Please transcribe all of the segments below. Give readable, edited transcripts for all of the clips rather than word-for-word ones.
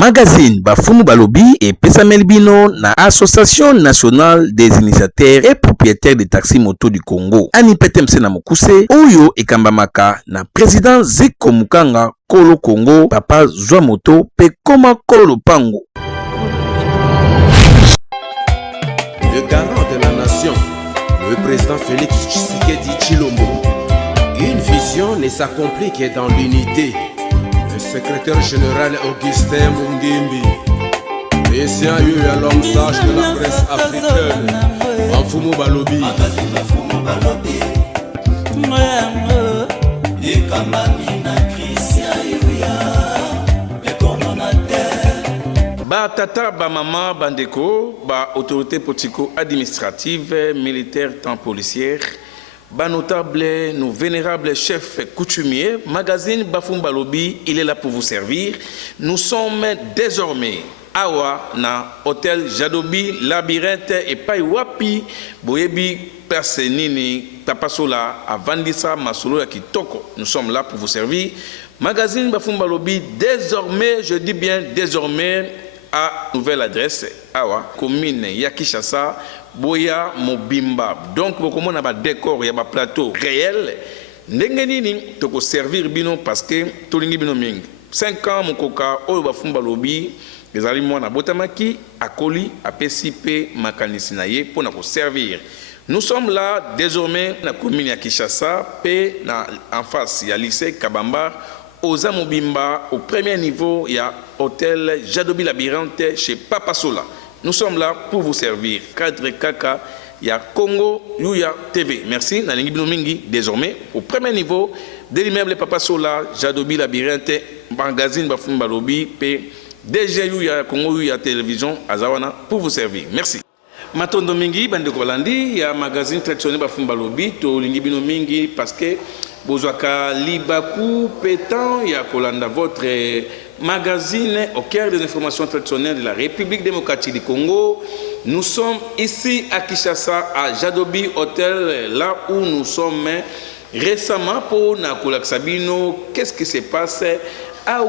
magazine Bafumu Balobi et Pesamel Bino na Association nationale des initiateurs et propriétaires de taxis moto du Congo. Ani Petemse na Mokuse, Oyo et Kambamaka na président Zeko Mukanga Kolo Congo, Papa Zwa Moto, Pekoma Kolo Pango. Le garant de la nation, le président Félix Tshisekedi Tshilombo. Une vision ne s'accomplit que dans l'unité. Le secrétaire général Augustin Mungimbi, Messieurs à l'homme sage de la presse africaine, Bafumu Balobi. Ba tata, ba maman, bandeko, ba autorité politico-administrative, militaire, tant policière, ba notable, nos vénérables chefs coutumiers, magazine Bafumu Balobi, il est là pour vous servir. Nous sommes désormais awa na hôtel Jadobi Labyrinthe et Paiwapi Boyebi Persenini Tapasola à Vandisa Masolo ya Kitoko. Nous sommes là pour vous servir. Magazine Bafumu Balobi, désormais, je dis bien désormais, à nouvelle adresse, awa, commune Yakishasa, Boya Mobimba. Donc, vous avez un décor, il y a un plateau réel. Nengenini, toko servir bino parce que tolingi bino ming. 5 ans, mon coca, Oyo Bafumu Balobi, les aliments na Botamaki, Akoli, APCP, Makanisinaye, pour nous servir. Nous sommes là désormais dans la commune Yakishasa, en face, il y a lycée Kabamba. Aux Amobimba, au premier niveau, il y a hôtel Jadobi Labyrinthe chez Papa Sola. Nous sommes là pour vous servir. Cadre Kaka, il y a Congo Yuya TV. Merci. Nalingi Binomingi, désormais, au premier niveau de l'immeuble Papa Sola, Jadobi Labyrinthe, magazine Bafumu Balobi, DG Yuya Congo Yuya Télévision, Azawana, pour vous servir. Merci. Matondo Mingi, Bande Kolandi, il y a un magazine traditionnel Bafumu Balobi, Tolingi Binomingi, parce que Bozwaka Libaku Pétan, il y a Kolanda, votre magazine au cœur des informations traditionnelles de la République démocratique du Congo. Nous sommes ici à Kinshasa, à Jadobi Hotel, là où nous sommes récemment pour Nakolak Sabino. Qu'est-ce qui se passe à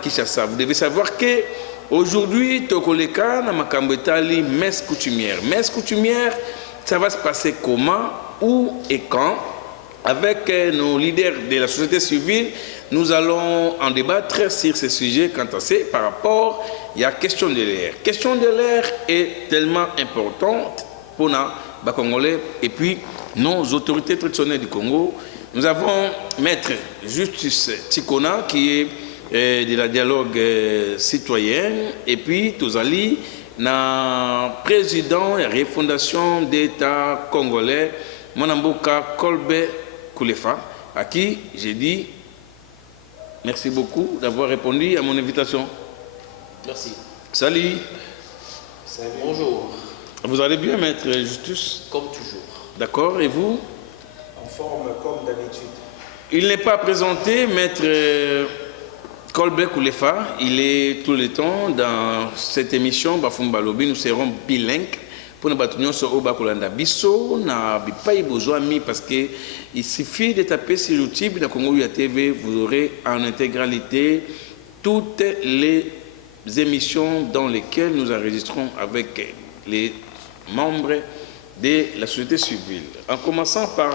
Kinshasa? Vous devez savoir que aujourd'hui, Tokoleka, Namakambetali, messe coutumière. Messe coutumière, ça va se passer comment, où et quand? Avec nos leaders de la société civile, nous allons en débattre sur ce sujet quant à c'est par rapport à la question de l'air. La question de l'air est tellement importante pour les Congolais et puis nos autorités traditionnelles du Congo. Nous avons Maître Justus Tikona qui est de la dialogue citoyen et puis Tozali, le président de la refondation d'État congolais, Monamboka Kolbe Koulefa, à qui j'ai dit merci beaucoup d'avoir répondu à mon invitation. Merci. Salut. Salut. Bonjour. Vous allez bien, Maître Justus? Comme toujours. D'accord, et vous? En forme comme d'habitude. Il n'est pas présenté, Maître Kolbe Koulefa. Il est tout le temps dans cette émission Bafumu Balobi. Nous serons bilingues. Pour nous battre sur Obakolanda Bisso, na bipai besoin parce que il suffit de taper sur YouTube de Congo Yuya TV, vous aurez en intégralité toutes les émissions dans lesquelles nous enregistrons avec les membres de la société civile. En commençant par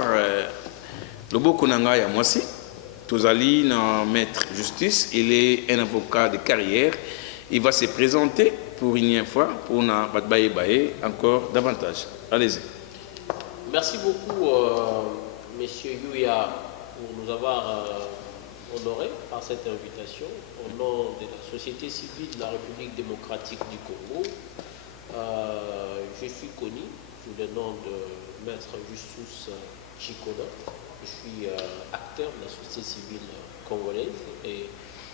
le Bokonanga Yamwasi, Tozali, notre maître justice, il est un avocat de carrière. Il va se présenter pour une fois, pour nous encore davantage. Allez-y. Merci beaucoup, Monsieur Yuya, pour nous avoir honorés par cette invitation au nom de la société civile de la République démocratique du Congo. Je suis connu sous le nom de Maître Justus Chikona. Je suis acteur de la société civile congolaise et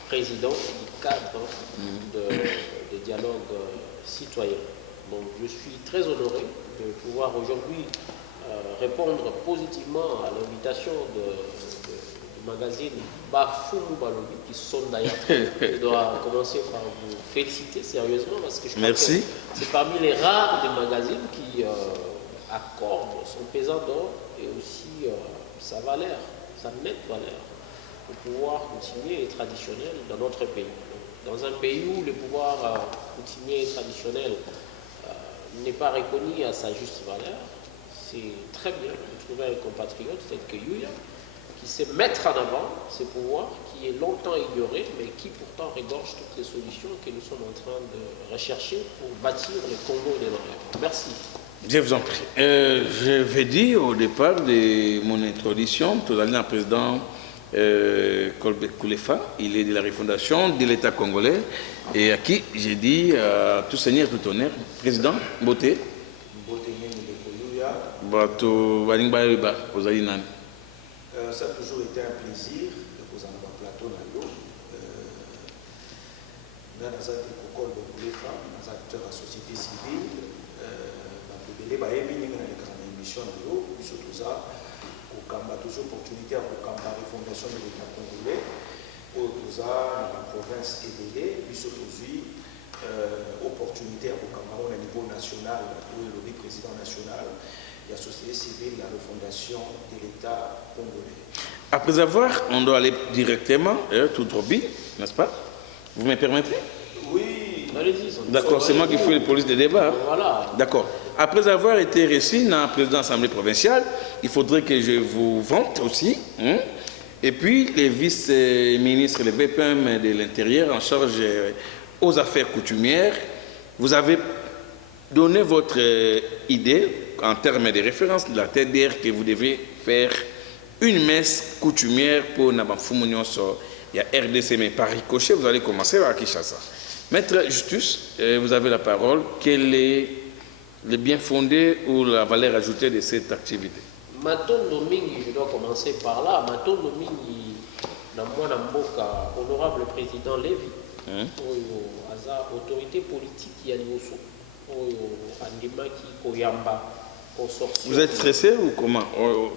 président du cadre de dialogue citoyen. Donc je suis très honoré de pouvoir aujourd'hui répondre positivement à l'invitation du magazine Bafumu Balobi, qui sont d'ailleurs, je dois commencer par vous féliciter sérieusement parce que je crois que c'est parmi les rares des magazines qui accordent son pesant d'or et aussi sa valeur, sa nette valeur, pour pouvoir continuer les traditionnels dans notre pays. Donc, Dans un pays où le pouvoir coutumier traditionnel n'est pas reconnu à sa juste valeur, c'est très bien de trouver un compatriote tel que Yuya, qui sait mettre en avant ce pouvoir qui est longtemps ignoré, mais qui pourtant regorge toutes les solutions que nous sommes en train de rechercher pour bâtir le Congo de l'Orient. Merci. Je vous en prie. Je vais dire au départ de mon introduction, tout à l'heure, le président Colbert Koulefa, il est de la refondation de l'État congolais, et à qui j'ai dit tout seigneur, tout honneur, président Mbote. Ça a toujours été un plaisir de vous en avoir plateau dans l'eau. Nous avons des acteurs de la société civile, des émissions dans l'eau, toujours opportunité à la fondation de l'État congolais, dans la province TDD, opportunité à au niveau national, où le président national. La société civile, la refondation de l'État congolais. Après avoir, on doit aller directement, tout droit, n'est-ce pas? Vous me permettez? Oui. D'accord, c'est moi qui fais la police de débat. Voilà. D'accord. Après avoir été reçu dans la présidence de l'Assemblée provinciale, il faudrait que je vous vante aussi. Et puis, les vice-ministres, les VPM de l'Intérieur en charge aux affaires coutumières, vous avez donné votre idée en termes de référence de la TDR que vous devez faire une messe coutumière pour Nabamfumunyon. Il y a RDC, mais par ricochet, vous allez commencer à Kinshasa. Maître Justus, vous avez la parole. Quel est le bien fondé ou la valeur ajoutée de cette activité? Maton Domingue, je dois commencer par là. Maton Domingue, dans mon amboka, honorable président Lévy, autorité politique Yanyoso, Andimaki Koyamba. Vous êtes stressé ou comment?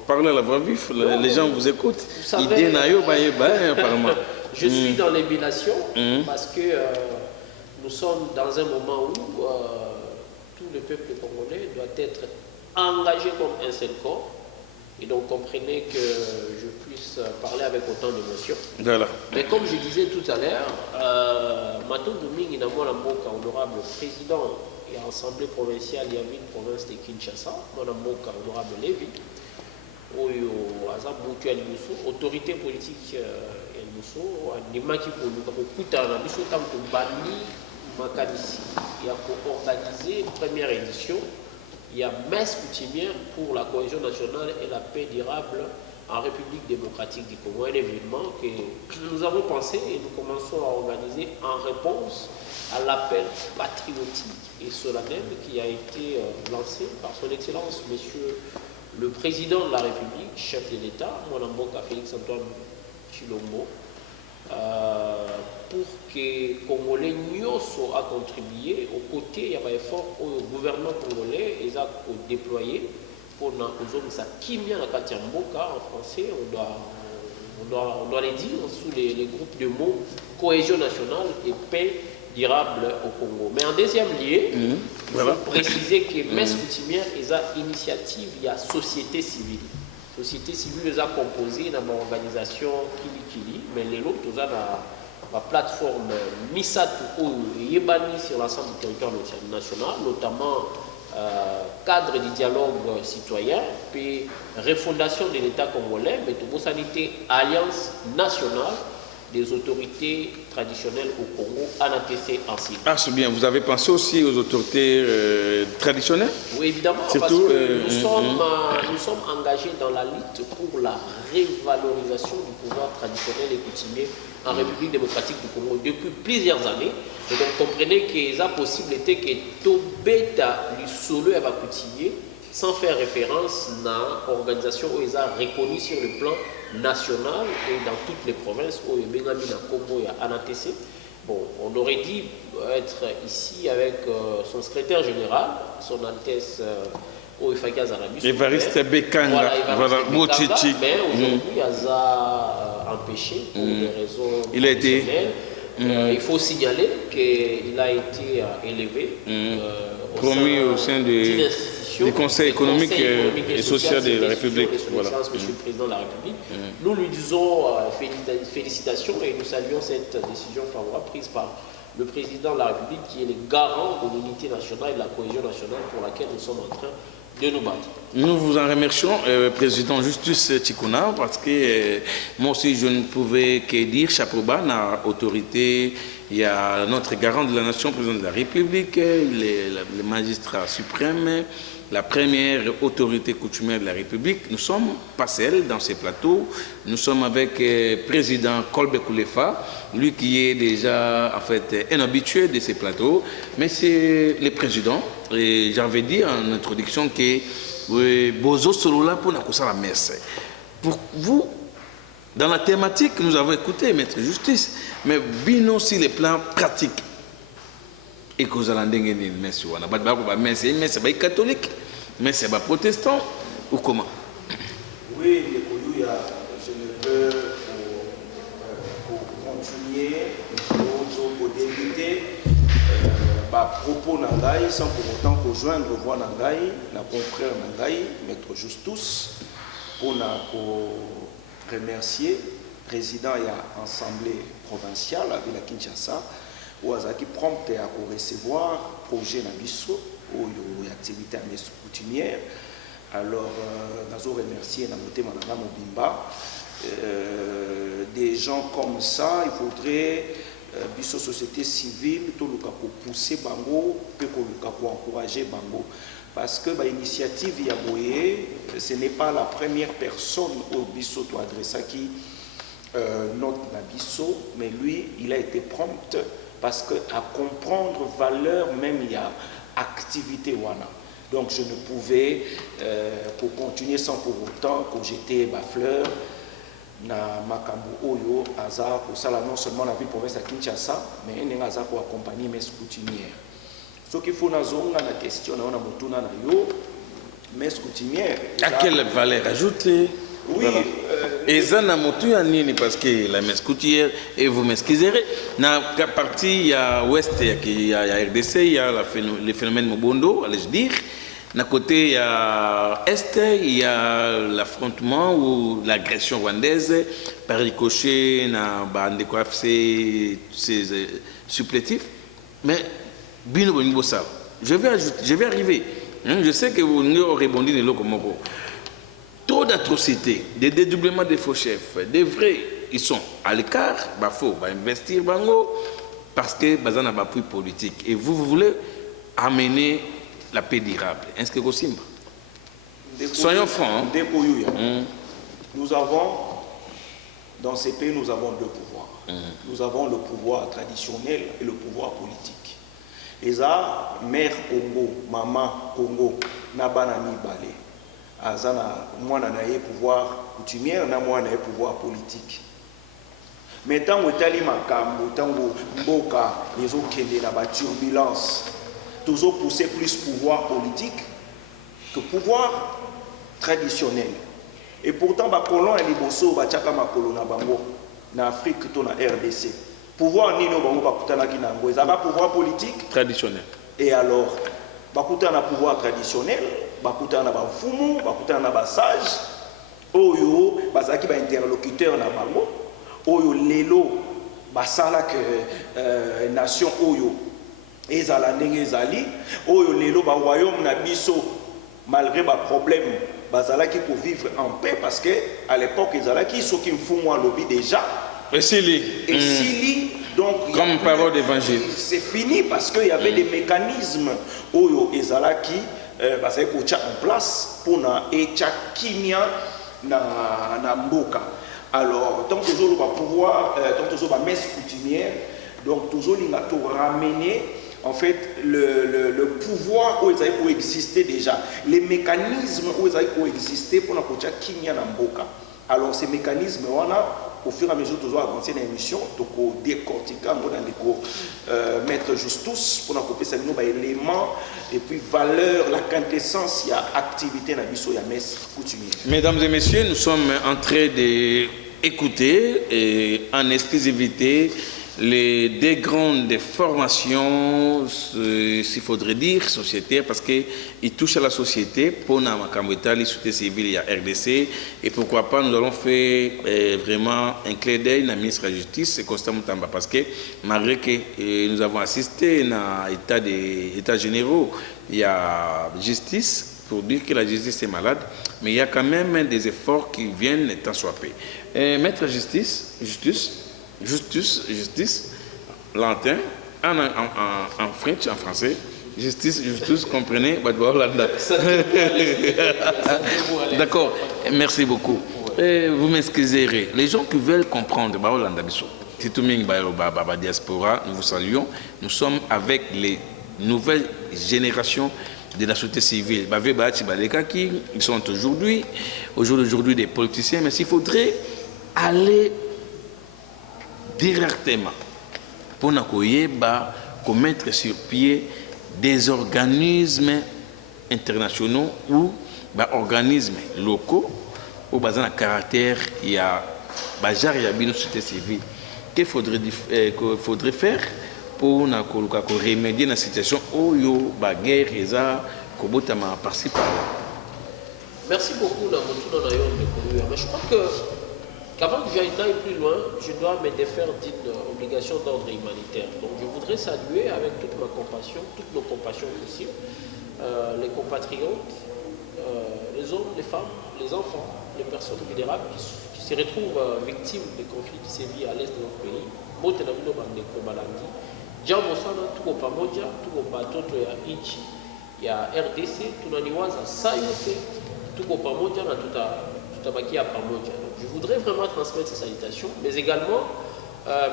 Parlez à la voix vive, les gens vous écoutent. Je suis dans l'ébullition parce que nous sommes dans un moment où tout le peuple congolais doit être engagé comme un seul corps. Et donc comprenez que je puisse parler avec autant d'émotion. Voilà. Mais comme je disais tout à l'heure, Matou Domingue Namouala Mboka, honorable président et assemblée provinciale, il y avait une province de Kinshasa, Mwana Mboka, honorable Lévy, Oyo Azam Moutu Alimuso, autorité politique Alimuso, Animaki Poluka, Okuta, Nabiso Tamto Bani, Makanisi, il y a pour organiser une première édition. Il y a messe coutumière pour la cohésion nationale et la paix durable en République démocratique du Congo. Un événement que nous avons pensé et nous commençons à organiser en réponse à l'appel patriotique et solennel qui a été lancé par son Excellence, Monsieur le Président de la République, chef de l'État, Mwanamboka Félix-Antoine Tshilombo, pour que Congolais Nyoso a contribué aux côtés, il y a un effort au gouvernement congolais, ils ont déployé pour nous hommes ça Kimia Nakatiamboka en français, on doit les dire sous les groupes de mots cohésion nationale et paix durable au Congo. Mais en deuxième lieu, il faut préciser que Messe coutumière est une initiative, il y a société civile. Société civile est composée d'une organisation Kili, mais les autres, ils ont la plateforme Misatu Yebani sur l'ensemble du territoire national, notamment cadre du dialogue citoyen, puis refondation de l'État congolais, mais tout sanité alliance nationale des autorités traditionnelles au Congo, ANATC ainsi. Ah, c'est bien. Vous avez pensé aussi aux autorités traditionnelles? Oui, évidemment, parce que nous sommes engagés dans la lutte pour la révalorisation du pouvoir traditionnel et coutumier en République démocratique du Congo depuis plusieurs années. Et donc, comprenez que la possibilité que tout bêta du solo et coutumier sans faire référence à l'organisation où ils ont reconnu sur le plan national et dans toutes les provinces où il y a Congo et ANATC. Bon, on aurait dû être ici avec son secrétaire général, son Altesse Évariste Bekanga, voilà, mais aujourd'hui, il a empêché pour des raisons professionnelles. Il faut signaler qu'il a été élevé promis au sein de organisation du Conseil économique et social de la République. Voilà. Monsieur le Président de la République. Nous lui disons félicitations et nous saluons cette décision favorable prise par le Président de la République qui est le garant de l'unité nationale et de la cohésion nationale pour laquelle nous sommes en train de nous battre. Nous vous en remercions, Président Justus Tshikuna, parce que moi aussi je ne pouvais que dire chapeau bas à l'autorité. Il y a notre garant de la nation, président de la République, le magistrat suprême, la première autorité coutumière de la République. Nous sommes pas seuls dans ces plateaux. Nous sommes avec le président Kolbe Koulefa, lui qui est déjà en fait un habitué de ces plateaux. Mais c'est le président. Et j'avais dit en introduction que Bozo Solola pour la messe. Pour vous, dans la thématique, nous avons écouté Maître Justice, mais bien aussi les plans pratiques. Et que vous allez dire une messe, c'est une messe catholique, mais c'est pas protestant, ou comment? Oui, je ne peux pour continuer, pour débuter, propos Nangaï, sans pour autant rejoindre voix Nangaï, na confrère Nangaï, Maître Justus, pour remercier le président de l'Assemblée provinciale à Villa Kinshasa, où il prompte à recevoir le projet Nabiso, où il y a activité à messe coutumière. Alors, nous remercier Mme Mobimba. Des gens comme ça, il faudrait, Bisso société civile, tout le cas pour pousser Bango, pour encourager Bango. Parce que l'initiative Yaboye, ce n'est pas la première personne au Bisso doit adresser qui note Nabiso, mais lui, il a été prompt parce qu'à comprendre valeur même il y a activité wana. Donc je ne pouvais pour continuer sans pour autant que j'étais bafleur na makambo oyo azar pour ça non seulement la ville province à Kinshasa mais un azar pour accompagner mes coutumières. Ce qu'il faut na zonga na question na ona mutuna na yo mes coutumières. À quelle valeur ajoutée? Oui. Voilà. Et ça n'a motu à nini parce que la messe coutumière et vous m'excuserez. Dans la partie il y a ouest il y a RDC il y a le phénomène Mobondo allez-je dire. D'un côté, il y a Est, il y a l'affrontement ou l'agression rwandaise par ricochet, c'est supplétif. Mais, je vais arriver. Je sais que vous nous répondez de l'Okomoko. Trop d'atrocités, des dédoublements des faux chefs, des vrais, ils sont à l'écart, il faut investir parce que il y a un appui politique. Et vous voulez amener la paix durable. Est-ce que c'est possible? Soyons francs. Nous avons, dans ces pays, nous avons deux pouvoirs. Nous avons le pouvoir traditionnel et le pouvoir politique. Et ça, mère Congo, maman Congo, Nabana Mibale, Azana, moi, n'a pouvoir coutumière, n'a moi, n'a pouvoir politique. Mais tant que Tali Makambo, tant que Mboka, les autres qui ont la turbulence, toujours pousser plus pouvoir politique que pouvoir traditionnel. Et pourtant, les colons et les bosso, les colons en Afrique, en RDC. Pouvoir ni no bango bakutana kinango, ils ont pouvoir politique traditionnel. Et alors, bakutana pouvoir traditionnel, bakutana ba fumu, bakutana ba sage, oyo bazaki ba interlocuteur na bango, oyo lelo basala que nation oyo ezala ndenge ezali oyo lelo ba royaume na biso malgré ba problème bazalaki pour vivre en paix parce que à l'époque ezalaki soki mfumu alobi déjà et Sili donc comme parole d'évangile c'est fini parce que il y avait des mécanismes oyo ezalaki bazali ko en place pour na echa kimia na mboka. Alors tant que toujours va pouvoir tant que toujours va messe coutumière donc toujours il va tout ramener en fait le pouvoir où ils avaient pour exister déjà, les mécanismes où ils avaient pour exister pour n'importe qui n'y a n'imboka. Alors ces mécanismes on a au fur et à mesure toujours avancer dans l'émission donc décortiquer mettre Justus pour n'importe ça nous éléments et puis valeur la quintessence il y a activité dans biso il y a messe coutumière. Mesdames et messieurs, nous sommes en train d'écouter en exclusivité les deux grandes formations, s'il faudrait dire, sociétaires, parce qu'ils touchent à la société. Pour la société civile, il y a RDC. Et pourquoi pas, nous allons faire vraiment un clin d'œil à la ministre de la Justice, Constant Moutamba, parce que malgré que nous avons assisté à l'état généraux, il y a justice, pour dire que la justice est malade, mais il y a quand même des efforts qui viennent tant soit peu. Maître justice, latin, en French, en français, justice, comprenez, d'accord, merci beaucoup. Vous m'excuserez, les gens qui veulent comprendre, c'est tout le diaspora, nous vous saluons, nous sommes avec les nouvelles générations de la société civile. Ils sont aujourd'hui des politiciens, mais s'il faudrait aller directement pour mettre sur pied des organismes internationaux ou organismes locaux au basé un caractère il y a une société civile. Qu'il faudrait faire pour remédier à la situation où il y a une guerre et ça par-ci par-là. Merci beaucoup, mais je crois qu'avant que j'aille plus loin, je dois me défaire d'une obligation d'ordre humanitaire. Donc je voudrais saluer avec toute ma compassion, toutes nos compassions possibles, les compatriotes, les hommes, les femmes, les enfants, les personnes vulnérables qui se retrouvent victimes des conflits qui sévissent à l'est de notre pays. Jambo sana tuko pamoja, tuko batoto ya nchi ya RDC, tunaniwaza saa yote tuko pamoja na tutabakia pamoja. Donc je voudrais vraiment transmettre ces salutations, mais également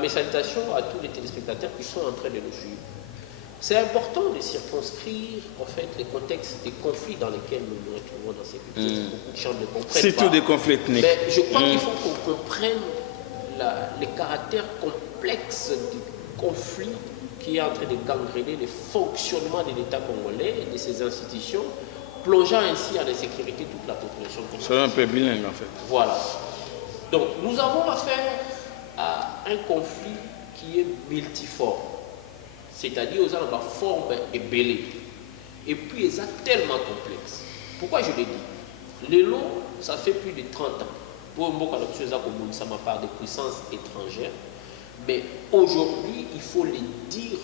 mes salutations à tous les téléspectateurs qui sont en train de nous suivre. C'est important de circonscrire en fait les contextes des conflits dans lesquels nous nous retrouvons dans ces pays. Beaucoup de gens ne comprennent pas. C'est tout des conflits ethniques. Mais je crois qu'il faut qu'on comprenne les caractères complexes du conflit qui est en train de gangréner le fonctionnement de l'État congolais et de ses institutions, plongeant ainsi en insécurité toute la population congolaise. C'est un peu bilingue en fait. Voilà. Donc nous avons affaire à un conflit qui est multiforme, c'est-à-dire aux la forme est belle et puis il est tellement complexe. Pourquoi je le dis? Le lot, ça fait plus de 30 ans. Pour ça m'a part des puissances étrangères. Mais aujourd'hui, il faut le dire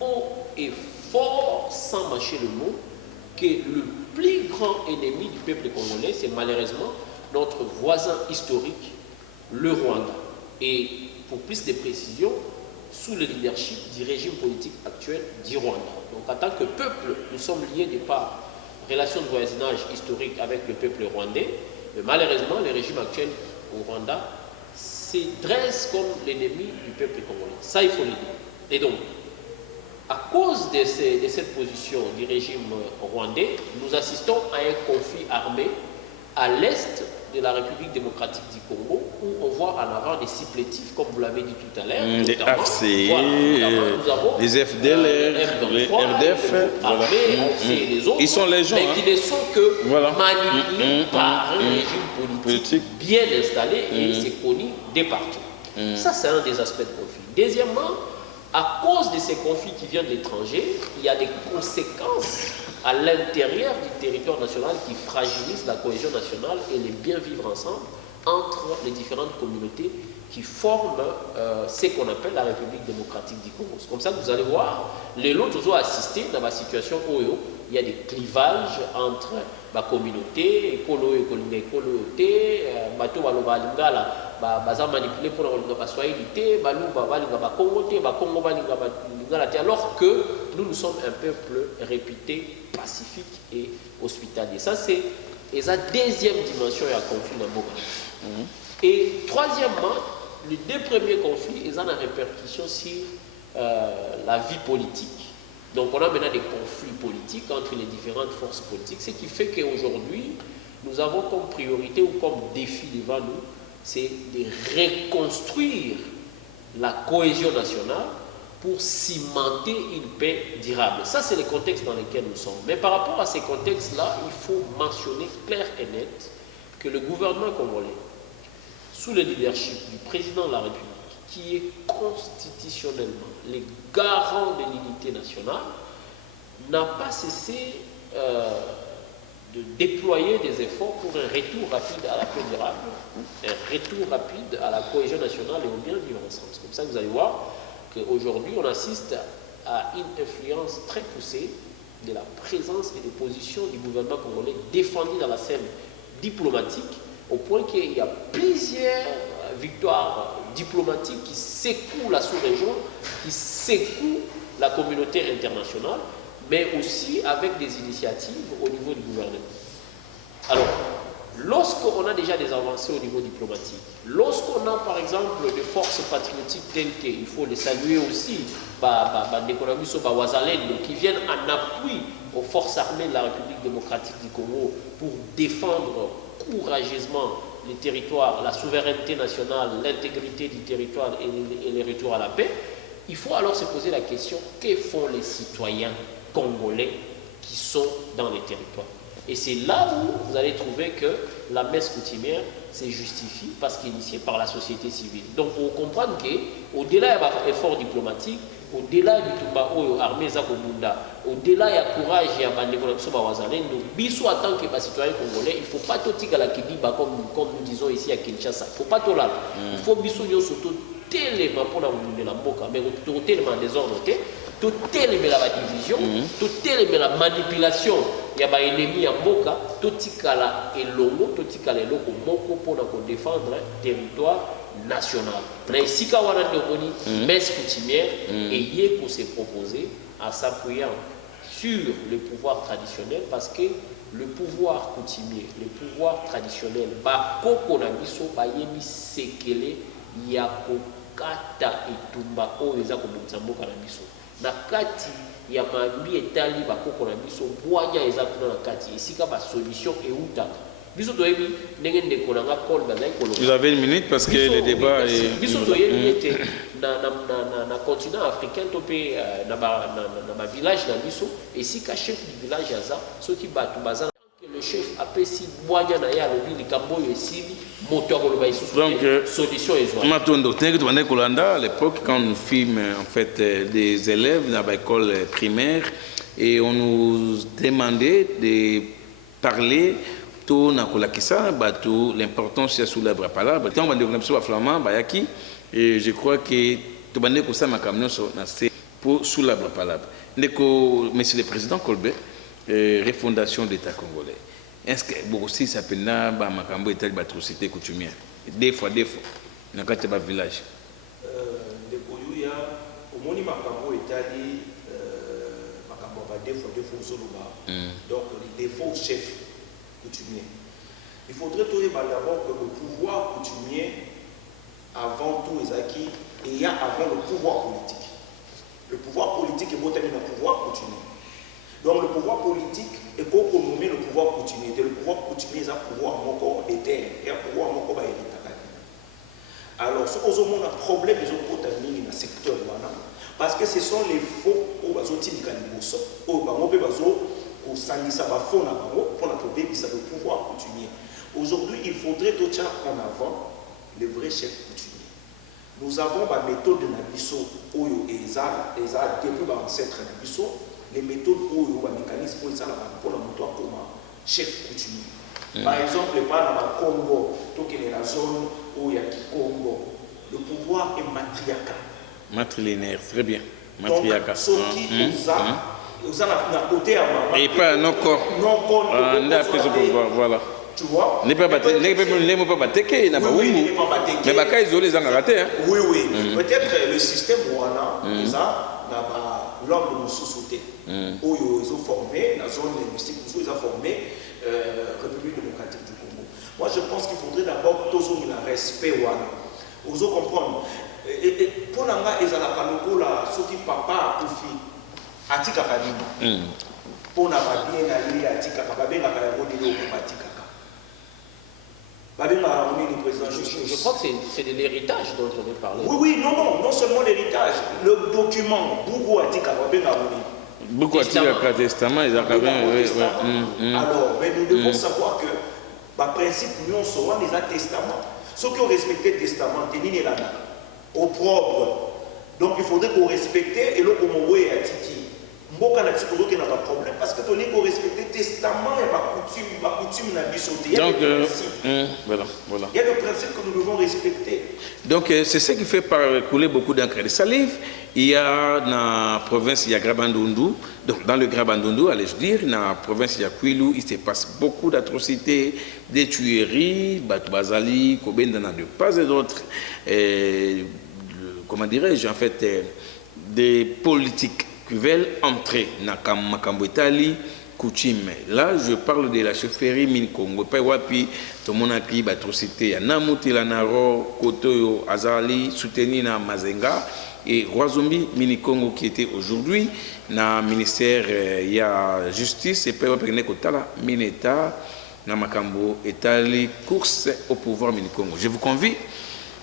haut et fort, sans mâcher le mot, que le plus grand ennemi du peuple congolais, c'est malheureusement notre voisin historique, le Rwanda. Et pour plus de précision, sous le leadership du régime politique actuel du Rwanda. Donc en tant que peuple, nous sommes liés de par relations de voisinage historique avec le peuple rwandais, mais malheureusement, le régime actuel au Rwanda se dresse comme l'ennemi du peuple congolais. Ça, il faut le dire. Et donc, à cause de cette position du régime rwandais, nous assistons à un conflit armé à l'est de la République démocratique du Congo, où on voit en avant des supplétifs, comme vous l'avez dit tout à l'heure. Des AFC, des FDLR, les RDF, les autres, ils sont les gens, mais qui ne sont que manipulés par un régime politique bien installé et c'est connu de partout. Ça, c'est un des aspects de conflit. Deuxièmement, à cause de ces conflits qui viennent de l'étranger, il y a des conséquences à l'intérieur du territoire national qui fragilisent la cohésion nationale et le bien vivre ensemble entre les différentes communautés qui forment ce qu'on appelle la République démocratique du Congo. C'est comme ça que vous allez voir, les autres ont assisté dans la situation où il y a des clivages entre la communauté, baza manipulé pour la swahilité, alors que nous sommes un peuple réputé pacifique et hospitalier. Ça, c'est la deuxième dimension du conflit dans le monde. Et troisièmement, les deux premiers conflits, ils ont une répercussion sur la vie politique. Donc on a maintenant des conflits politiques entre les différentes forces politiques, ce qui fait qu'aujourd'hui, nous avons comme priorité ou comme défi devant nous, c'est de reconstruire la cohésion nationale pour cimenter une paix durable. Ça, c'est le contexte dans lequel nous sommes. Mais par rapport à ces contextes-là, il faut mentionner clair et net que le gouvernement congolais, sous le leadership du président de la République qui est constitutionnellement le garant de l'unité nationale, n'a pas cessé de déployer des efforts pour un retour rapide à la paix durable, un retour rapide à la cohésion nationale et au bien vivre ensemble. C'est comme ça que vous allez voir qu'aujourd'hui, on assiste à une influence très poussée de la présence et des positions du gouvernement congolais défendues dans la scène diplomatique, au point qu'il y a plusieurs victoires diplomatiques qui secouent la sous-région, qui secouent la communauté internationale, mais aussi avec des initiatives au niveau du gouvernement. Alors, lorsqu'on a déjà des avancées au niveau diplomatique, lorsqu'on a par exemple des forces patriotiques telles qu'il faut les saluer aussi, qui viennent en appui aux forces armées de la République démocratique du Congo pour défendre courageusement les territoires, la souveraineté nationale, l'intégrité du territoire et les retours à la paix, il faut alors se poser la question, que font les citoyens congolais qui sont dans les territoires? Et c'est là où vous allez trouver que la messe coutumière se justifie parce qu'elle est initiée par la société civile. Donc, il faut comprendre qu'au-delà de l'effort diplomatique, au-delà du Tumba armée Zakomunda, au-delà du courage et de nous, en tant que citoyens congolais, il ne faut pas tout dire comme nous disons ici à Kinshasa. Il ne faut pas tout là. Il faut surtout tellement pour la mboka, mais tellement désordre, tout tellement la division, tout tellement la manipulation. Il y a des ennemis à Moka, tout tikala et longo, tout tikala et loko moko pour défendre le territoire national. Mais ici, quand on a une messe coutumière, et il faut se proposer en s'appuyant sur le pouvoir traditionnel, parce que le pouvoir coutumier, le pouvoir traditionnel, koko na biso ba yemi sekele ya kokata etumba oyo eza kobimisa mboka na biso. Na kati ya mambi etali bakoko na biso bwanya eza kuna na kati esika ba solution eutaka biso toyebi ndenge ndeko nanga Paul bazali kolonga. Vous avez une minute parce que le débat est biso toyebi ete na continent africain to pe na ba village na biso esika chef du village aza soki batu baza le chef apesi bwanya na ya lobi likambo yo esili moto akoloba isusu donc solution ezwa matondo tenez que tu Kolanda à l'époque quand on filme en fait des élèves dans l'école primaire et on nous demandait de parler tout na kolakisa bato l'importance c'est sous la palabre tant on développe sur flamand bayaki et je crois que to bande ko ça ma camion na c'est pour sous la palabre ndeko monsieur le président Colbert refondation d'État congolais. Est-ce que vous aussi s'appelle là makambo état de atrocité coutumière des fois dans quatre village de koyuya au moni makambo état di makambo ba des fois soloba donc les défauts chef coutumier. Il faudrait trouver d'abord que le pouvoir coutumier avant tout ezaki et il y a avant le pouvoir politique. Le pouvoir politique est monté dans le pouvoir coutumier. Donc le pouvoir politique est pour nommer le pouvoir coutumier. Le pouvoir coutumier est un pouvoir encore éternel et un pouvoir encore héréditaire. Alors ce qu'on a un problème ils ont contaminer dans le secteur parce que ce sont les faux au bazoti nikaliboso au bangope bazo au sangisa ba faux na bango pour la ça le pouvoir coutumier. Aujourd'hui il faudrait tout ça en avant le vrai chef coutumier. Nous avons la méthode de Nabiso Oyo et Eza depuis l'ancêtre Nabiso. Les méthodes ou les mécanismes pour la moto comme chef coutumier. Par exemple, dans le Congo, toute la zone où il y a Congo, le pouvoir est matriarcal. Matrilinéaire, très bien. Matriarcal. Donc, ce qui nous a côté à maman. Et pas non corps. Non corps. On a pris ce pouvoir, voilà. Tu vois? N'est pas battu, n'est pas battu, n'a pas oui. Mais baka isolé les raté. Oui, oui. Peut-être le système Rwanda, l'homme de Moussoussouté, où ils ont formé, la zone linguistique, où ils ont formé République démocratique du Congo. Moi, je pense qu'il faudrait d'abord toujours un respect. Vous avez comprendre. Et pour l'anga, ils ont la ce qui papa ou fille, Atika Kadima. Pour n'a pas bien aller à Tika Kababé, n'a pas rodé au Atika. Je crois que c'est de l'héritage dont on est parlé. Oui, non seulement l'héritage, le document, Bougou a dit beaucoup a dit le testament, ils ont quand même. Alors, mais nous devons savoir que, par principe, nous sommes des testaments. Ceux qui ont respecté le testament, c'est Nini Lana. au propre. Donc il faudrait qu'on respecte et le Congo est à Tiki. Mboka na Tiki qui n'a pas de problème parce que tu as respecter le testament et la coutume n'a pas sauté. Donc voilà. Il y a des principes que nous devons respecter. Donc c'est ce qui fait couler beaucoup d'encre de salive. Il y a dans la province, il y a Grabandundu. Donc dans le Grabandundu, allais-je dire, dans la province, il y a Kwilu, il se passe beaucoup d'atrocités, des tueries, Batubazali, Kobendana de pas et d'autres. Comment dirais-je, en fait, des politiques qui veulent entrer dans Makambo Itali, coutume. Là, je parle de la chefferie Mini-Congo. Wapi, tout le monde a pris l'atrocité. Il y a Namuti, Lanaro, Kotoyo, Azali, soutenu na Mazenga. Et Roazombi Mini-Congo qui était aujourd'hui dans le ministère il y a justice et puis Kotala Mineta dans Makambo Itali, course au pouvoir Mini-Congo. Je vous convie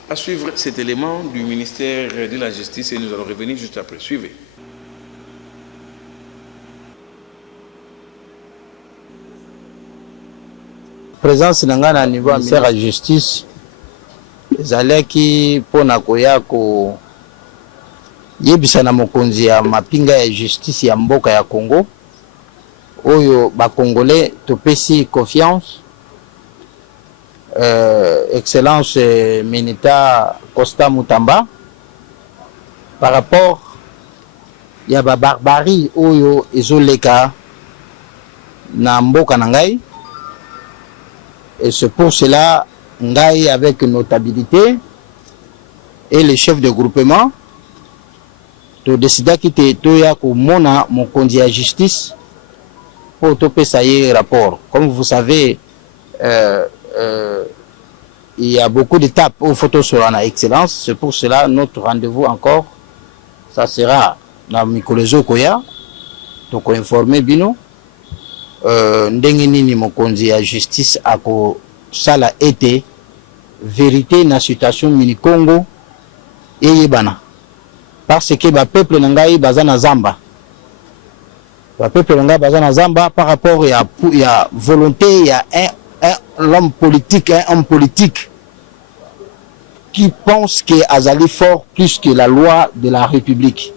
à suivre cet élément du ministère de la Justice et nous allons revenir juste après. Suivez. Présence nanga na niveau ministère de la Justice ezalaki pona koya ko yebisa na mokonzi ya mapinga ya justice ya mboka ya Congo oyo ba Congolais topesi confiance Excellence Minita Costa Mutamba par rapport ya ba barbarie oyo ezoleka na mboka na ngai. Et c'est pour cela ngai avec notabilité et les chefs de groupement to décida quitter toya ko mona mokonzi ya justice pour topé ça y est rapport. Comme vous savez il y a beaucoup d'étapes aux photos sur la excellence. C'est pour cela notre rendez-vous encore ça sera na mikolezo koya donc informer bino ndenge nini mokonzi ya justice ako sala ete vérité na situation Mini-Congo eyebana parce que ba peuple na ngai bazana zamba par rapport ya volonté ya un homme politique qui pense que azali fort plus que la loi de la République,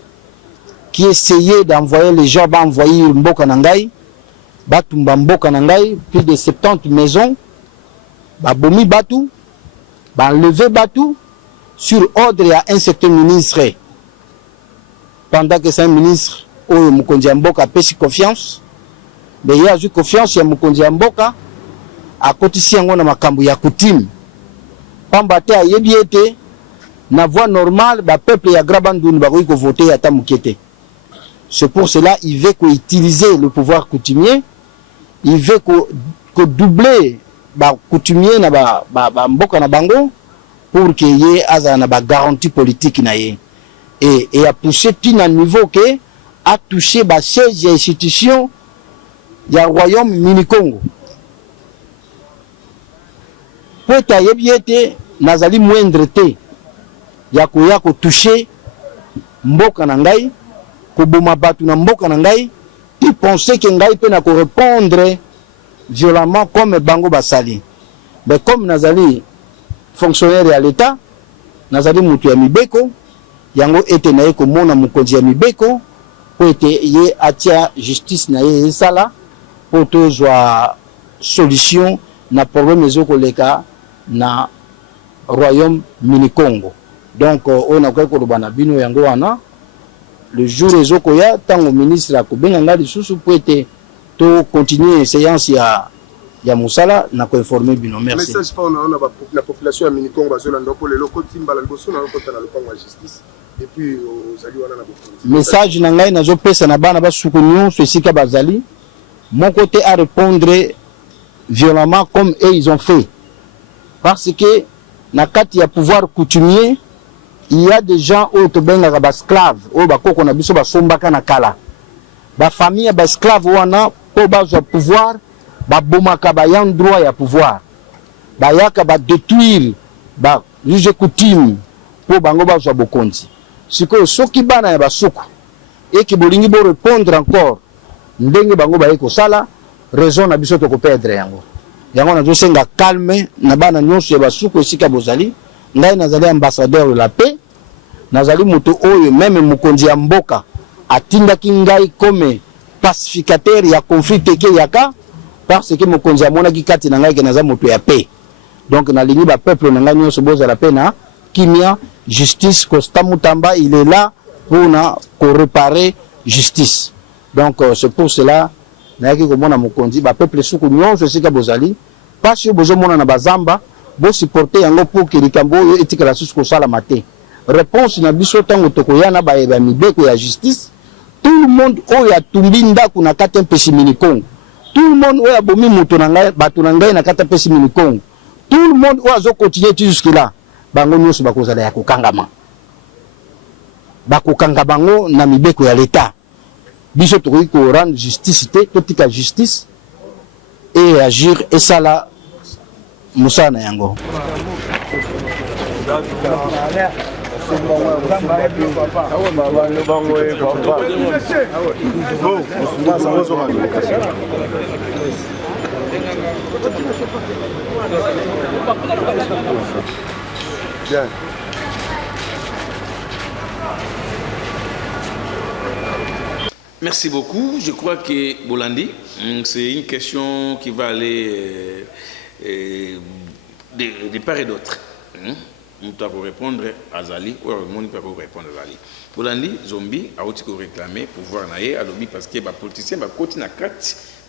qui essayait d'envoyer les gens envoyer mboka na ngai batumba mboka na ngai plus de 70 maisons babomi batu enlevé batu sur ordre ya un certain ministre pendant que c'est un ministre oyo mokonzi ya mboka pesi confiance mais il y a eu confiance ya mokonzi ya mboka akotisi yango na makambo ya coutume pamba te ayebi ete na voie normale ba peuple ya Grabandundu bakoki ko voter ata mukete. C'est pour cela il veut utiliser le pouvoir coutumier, il veut que doubler ba coutumier na ba mboka na bango pour que y ait azana ba garantie politique na ye et a poussé tout à niveau que a touché ba siège institution ya royaume Mini-Congo. Pour ta yebiete nazali moindre te ya ko toucher mboka na ngai ko boma batu na mboka na ngai tu pensais que ngai pe na ko répondre violemment comme bango basali mais comme nazali fonctionnaire ya l'état nazali mutu ya mibeko yango ete na ye ko mona mokonzi ya mibeko po ete ye atia justice na ye sala po to zwa solution na problème ezoko leka na royaume Mini-Congo. Donc on a quoi ko bana bino yango wana le jour ezoko ya tango ministre akobenga ngali susu po ete to continuer séance ya musala na ko informer bino. Merci. Message pas on a la population ya Mini-Congo bazola ndoko le loko timbala liboso na loko tala lopango ya justice et puis ozali wana na bokonzi. Message na ngai nazo pesa na bana basuku nyonso esika bazali mon côté à répondre violemment comme eux ils ont fait parce que na kati ya pouvoir coutumier il y a des gens au tobenga ba esclaves au ba koko na biso ba sombaka na kala ba famille ba esclaves wana po ba zo pouvoir ba bomaka ba yan droit ya pouvoir ba yaka ba détruire ba juge coutume po bango ba zo bokonzi siko soki bana ya basuku et ki bolingi bo répondre encore ndenge bango ba yeko sala raison na biso to ko perdre yango na zo senga calme na bana nyonso ya basuku esika bozali ngai nazali ambassadeur de la paix nazali moto oyo même mokonzi ya mboka atindaki ngai comme pacificateur ya conflit teke yaka parce que mokonzi amonaki kati na ngai ke naza moto ya paix. Donc nalingi ba peuple na ngai nyonso bozala pe na kimia justice. Constant Mutamba il est là pour na réparer justice. Donc c'est pour cela nayaki komona mokonzi ba peuple suku nyonso esika bozali pasi bozomona na bazamba bo supporter yango pour que likambo oyo etikala susu kosala mate. Réponse na biso tango tokoyana ba mibeko ya justice. Tout le monde oyo atumbi ndako na kati mpesi minikongo, tout le monde oyo abomi moto na ngai bato na ngai na kati mpesi minikongo, tout le monde oyo azo continuer jusque là bango nyonso bakozala ya kokangama, bakokanga bango na mibeko ya l'État. Biso tokoki ko rendre justice te, totika justice et agir et ça là musana yango. Bien. Merci beaucoup. Je crois que Bolandi, c'est une question qui va aller de part et d'autre. Nous devons répondre à Zali, ou nous devons répondre à Zali. Bolandi, Zombi, a aussi réclamé pouvoir naïe à l'objet parce que les politiciens continuent à craindre,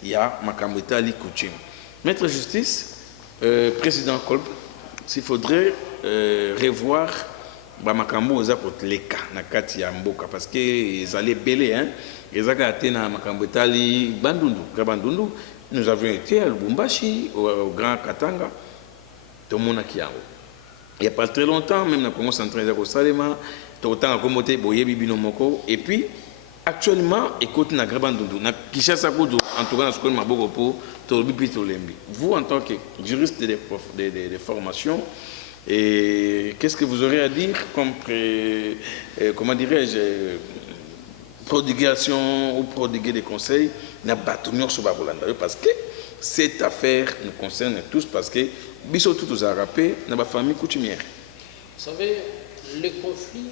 il y a Makambetali coutume. Maître Justice, Président Kolb, s'il faudrait revoir Makambo aux apôtres les cas na kati ya mboka parce que ils allaient belé hein ils ont gâté na Makambetali Bandundu Kabandundu. Nous avions été à Lubumbashi au Grand Katanga tout le monde qui a il n'y a pas très longtemps même dans le Congo central au Salema tout le temps à Komote Boye Bibino Moko et puis actuellement écoute na Kabandundu na Kishasa Kudu en tout cas dans ce qu'on m'a beaucoup pour Tolbi Tolembi. Vous en tant que juriste de formation. Et qu'est-ce que vous aurez à dire comme, comment dirais-je, prodigation ou prodiguer des conseils n'a pas tout sur Babolanda parce que cette affaire nous concerne tous parce que biso tout nous a rappelé dans la famille coutumière. Vous savez, les conflits,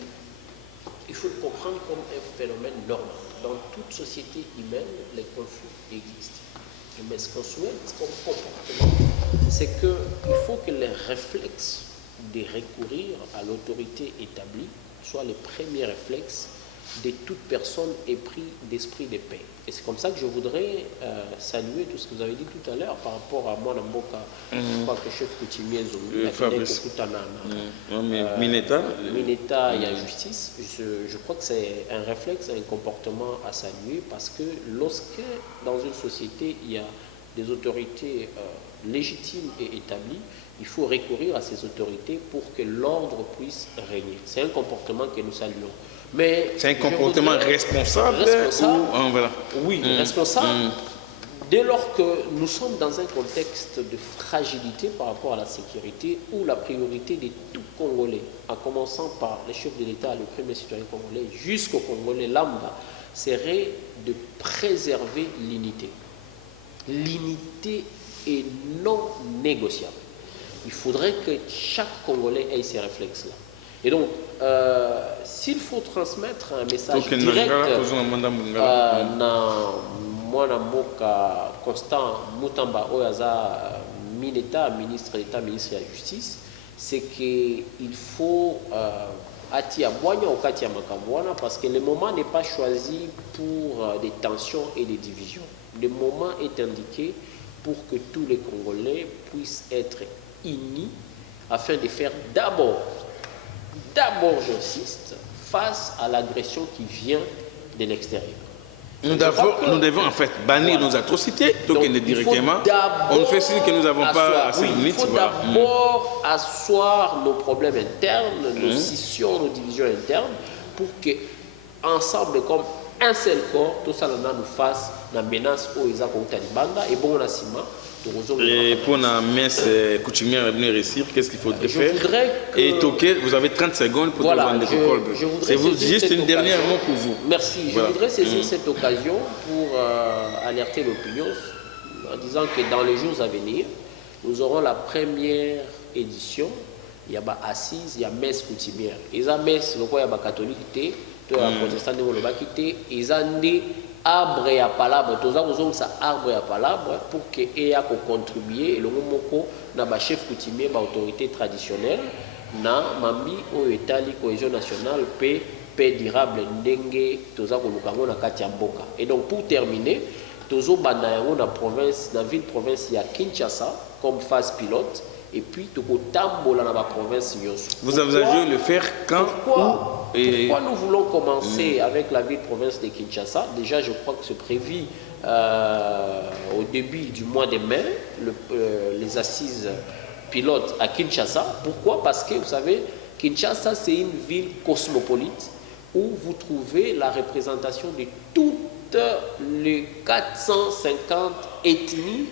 il faut le comprendre comme un phénomène normal. Dans toute société humaine, les conflits existent. Mais ce qu'on souhaite comme comportement, c'est qu'il faut que les réflexes de recourir à l'autorité établie soit les premiers réflexes de toute personne épris d'esprit de paix. Et c'est comme ça que je voudrais saluer tout ce que vous avez dit tout à l'heure par rapport à moi, Namboka, que chef coutumier Mineta, il y a justice. Je crois que c'est un réflexe, un comportement à saluer parce que lorsque dans une société il y a des autorités légitimes et établies, il faut recourir à ces autorités pour que l'ordre puisse régner. C'est un comportement que nous saluons. Mais c'est un comportement responsable ou voilà. Oui, responsable. Dès lors que nous sommes dans un contexte de fragilité par rapport à la sécurité où la priorité de tout Congolais, en commençant par les chefs de l'État, le premier citoyen congolais, jusqu'au Congolais lambda, serait de préserver l'unité. L'unité est non négociable. Il faudrait que chaque Congolais ait ces réflexes-là. Et donc, s'il faut transmettre un message direct à Constant Mutamba Oyaza, ministre d'État, ministre de la Justice, c'est qu'il faut Atia Boigna ou Katia Makambouana parce que le moment n'est pas choisi pour des tensions et des divisions. Le moment est indiqué pour que tous les Congolais puissent être unis afin de faire d'abord, j'insiste, face à l'agression qui vient de l'extérieur. Nous devons en fait bannir nos atrocités, donc directement. On fait signe que nous n'avons pas assez de minutes. Il faut d'abord asseoir nos problèmes internes, nos scissions, nos divisions internes, pour que, ensemble, comme un seul corps, tout ça nous fasse la menace au Isaac ou Talibanda et bon Nassima. Et pour la messe coutumière à venir réussir, qu'est-ce qu'il faudrait faire? Et Toké, vous avez 30 secondes pour demander le Kolb. C'est juste une dernière mot pour vous. Merci. Je voudrais saisir cette occasion pour alerter l'opinion en disant que dans les jours à venir, nous aurons la première édition il y a ba assise, il y a messe coutumière. Ils ont messe, le quoi il y a ba catholique, tout les protestants de l'Oba quitté, ils ont des arbre et à palabre, tous ça arbre et à palabre pour que ait à contribuer le moment na ba chef coutumier, ba autorité traditionnelle, na mambi au état cohésion nationale paix durable ndenge tous kolukango na kati ya mboka. Et donc pour terminer, tous banda yango na province, na ville province ya Kinshasa comme phase pilote. Et puis, pourquoi vous envisagez le faire quand? Pourquoi nous voulons commencer avec la ville-province de Kinshasa? Déjà, je crois que c'est prévu au début du mois de mai, les assises pilotes à Kinshasa. Pourquoi? Parce que, vous savez, Kinshasa, c'est une ville cosmopolite où vous trouvez la représentation de toutes les 450 ethnies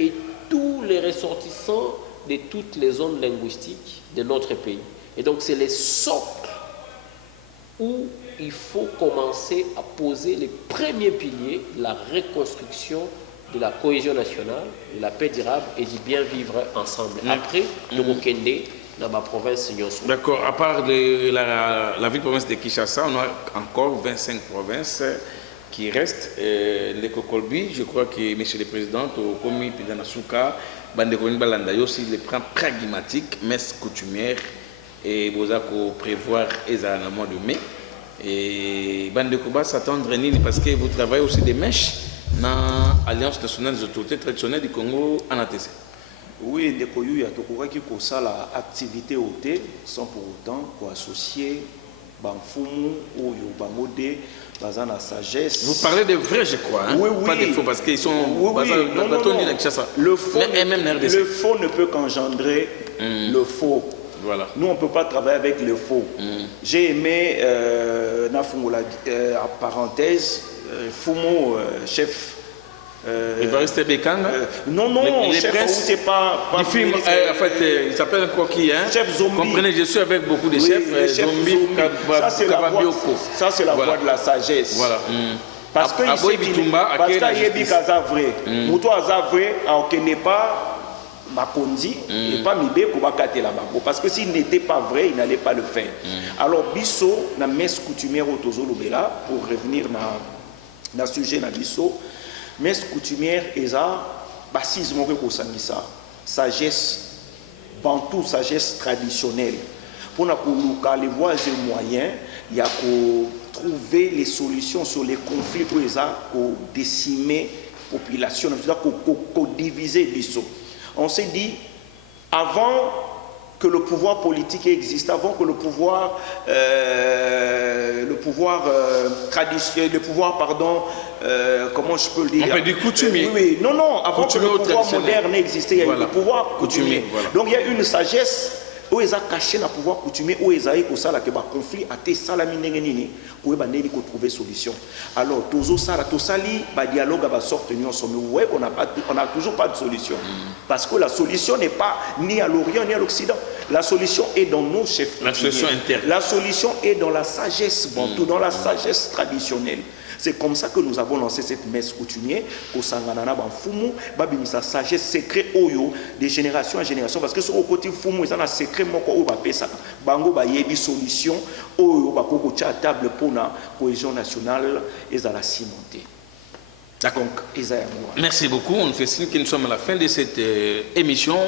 et tous les ressortissants de toutes les zones linguistiques de notre pays. Et donc c'est les socles où il faut commencer à poser les premiers piliers de la reconstruction de la cohésion nationale, de la paix durable et du bien vivre ensemble. Après, nous Mokende dans ma province. D'accord, à part la ville-province de Kinshasa, on a encore 25 provinces qui restent. Les Kokolbi, je crois que M. le Président, au comité président Nasuka, Bandekoni Balanda, aussi les plans pragmatiques, messe coutumière, et vous avez prévoir les en mois de mai. Et Bandekoba s'attendre parce que vous travaillez aussi des mèches dans l'Alliance nationale des autorités traditionnelles du Congo en ATC. Oui, Ndekoyu, il y a tout ça, l'activité ôtée, sans pour autant associer Banfumu ou Yobamode. La sagesse. Vous parlez de vrai, je crois, hein? Oui, oui. Pas de faux, parce qu'ils sont... Le faux ne peut qu'engendrer le faux. Voilà. Nous, on ne peut pas travailler avec le faux. J'ai aimé, en parenthèse, Fumo, chef... il va rester Bekanga. Non, chef, c'est pas du film, en fait, il s'appelle Koki, hein? Chef Zombie. Comprenez, je suis avec beaucoup de chefs. Zombie. Ça, c'est la voie de la sagesse. Voilà. Parce que il y a des cas vrais. Moutou vrai, alors qu'il n'est pas Makondi, et pas Mibé pour bakate la bango. Parce que s'il n'était pas vrai, il n'allait pas le faire. Alors, Bisso, na messe coutumière au Tozo Lubela, pour revenir na sujet na Bisso, messe coutumière eza basisme ko sangisa sagesse bantou sagesse traditionnelle pour na koluka les voies et moyens il y a trouver les solutions sur les conflits pour eza ko décimer population ko diviser biso. On s'est dit avant que le pouvoir politique existe, avant que le pouvoir traditionnel, comment je peux le dire? On peut dire coutumier. Oui, non, avant que le pouvoir moderne existait, il y a eu le pouvoir coutumier. Voilà. Donc il y a une sagesse où ils ont caché le pouvoir coutumier, où ils ont eu ça, que le conflit a été salaminengenini, où ils ont trouvé solution. Alors, tout ça, le dialogue va sortir de nous, mais on n'a toujours pas de solution. Parce que la solution n'est pas ni à l'Orient ni à l'Occident. La solution est dans nos chefs. La solution interne. La solution est dans la sagesse bantou, dans la sagesse traditionnelle. C'est comme ça que nous avons lancé cette messe coutumière, Kosanganana Banfumu, Babimisa sagesse secret oyo de génération en génération. Parce que sur le côté Fumu, ils ont un secret moko ou bapesa. Bango ba yebi solution oyo bakoko tcha table pour la cohésion nationale et à la cimenter. D'accord. Merci beaucoup. On fait signe que nous sommes à la fin de cette émission.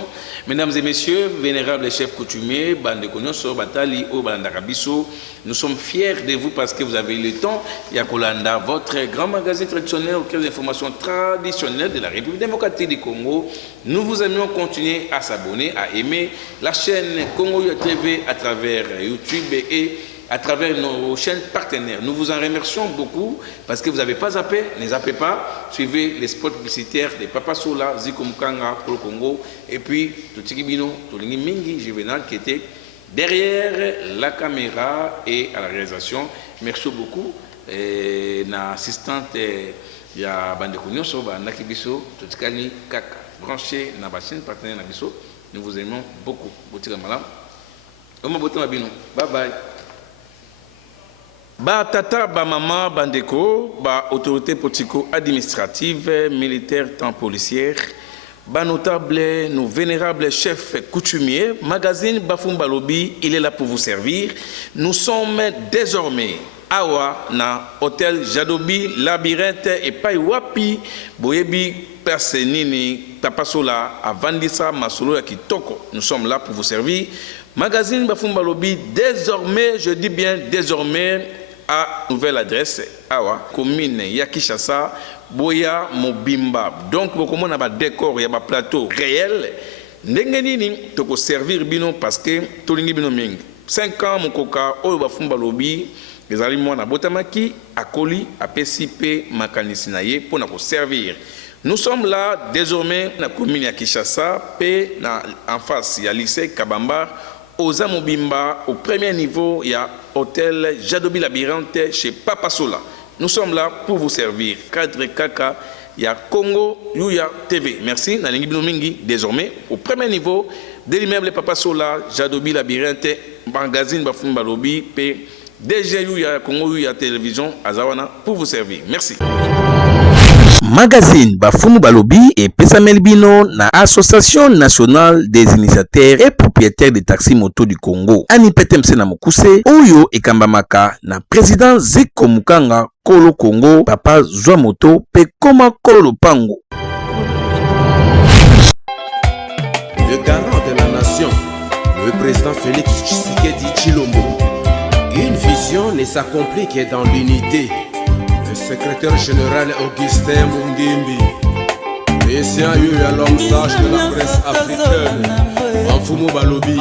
Mesdames et messieurs, vénérables chefs coutumiers, Bandekonyoso, Batali, O Balandarabiso, nous sommes fiers de vous parce que vous avez eu le temps. Yakolanda, votre grand magazine traditionnel auquel des informations traditionnelles de la République démocratique du Congo. Nous vous aimons continuer à s'abonner, à aimer la chaîne Congo TV à travers YouTube et à travers nos chaînes partenaires. Nous vous en remercions beaucoup parce que vous n'avez pas zappé, ne zappez pas. Suivez les spots publicitaires de Papa Sola, Ziko Mukanga pour le Congo et puis Totikibino, Tolingi Mingi, Juvenal qui était derrière la caméra et à la réalisation. Merci beaucoup. L'assistante de Bandekonyoso, Nakibiso, Totikani Kaka, branché dans la chaîne partenaire Nabiso. Nous vous aimons beaucoup. Bye bye. Ba tata, ba maman, bandeko, ba autorité politico administrative, militaire, tant policière, bas notables, nos vénérables chefs coutumiers, magazine Bafumba Lobby, il est là pour vous servir. Nous sommes désormais Awa na hôtel Jadobi Labyrinthe et Paiwapi Boyebi Persenini Tapasola à Vandisa Masolo ya Kitoko. Nous sommes là pour vous servir. Magazine Bafumba Lobby, désormais, je dis bien désormais, à nouvelle adresse Awa, commune Yakishasa, Boya Mobimba. Donc, vous avez un décor, il y a un plateau réel. Nengenini, tu peux servir bino parce que tu as bino ming. 5 ans, mon coca, au Bafumba Lobby, les aliments na Botamaki, à Koli, à PCP, Makanisinaye, pour nous servir. Nous sommes là désormais dans la commune de Kinshasa, en face, il y a le lycée Kabamba, aux Amobimba, au premier niveau, il y a hôtel Jadobi Labyrinthe chez Papa Sola. Nous sommes là pour vous servir. Cadre Kaka, il y a Congo, Yuya TV. Merci. Nalingi Binomingi, désormais, au premier niveau de l'immeuble Papa Sola, Jadobi Labyrinthe, magazine Bafumba Lobby, DG Yuya Congo, Yuya Télévision, Azawana, pour vous servir. Merci. Magazine Bafumu Balobi et Pesamel Bino na Association nationale des initiateurs et propriétaires des taxis moto du Congo. Ani Petemse na Mokuse, Oyo et Kambamaka na président Zeko Mukanga Kolo Congo, Papa Zwa Moto, Pekoma Kolo Pango. Le garant de la nation, le président Félix Tshisekedi Tshilombo. Une vision ne s'accomplit que dans l'unité. Le secrétaire général Augustin Mungimbi, Messieurs à l'homme sage de la presse africaine, Bafumu Balobi.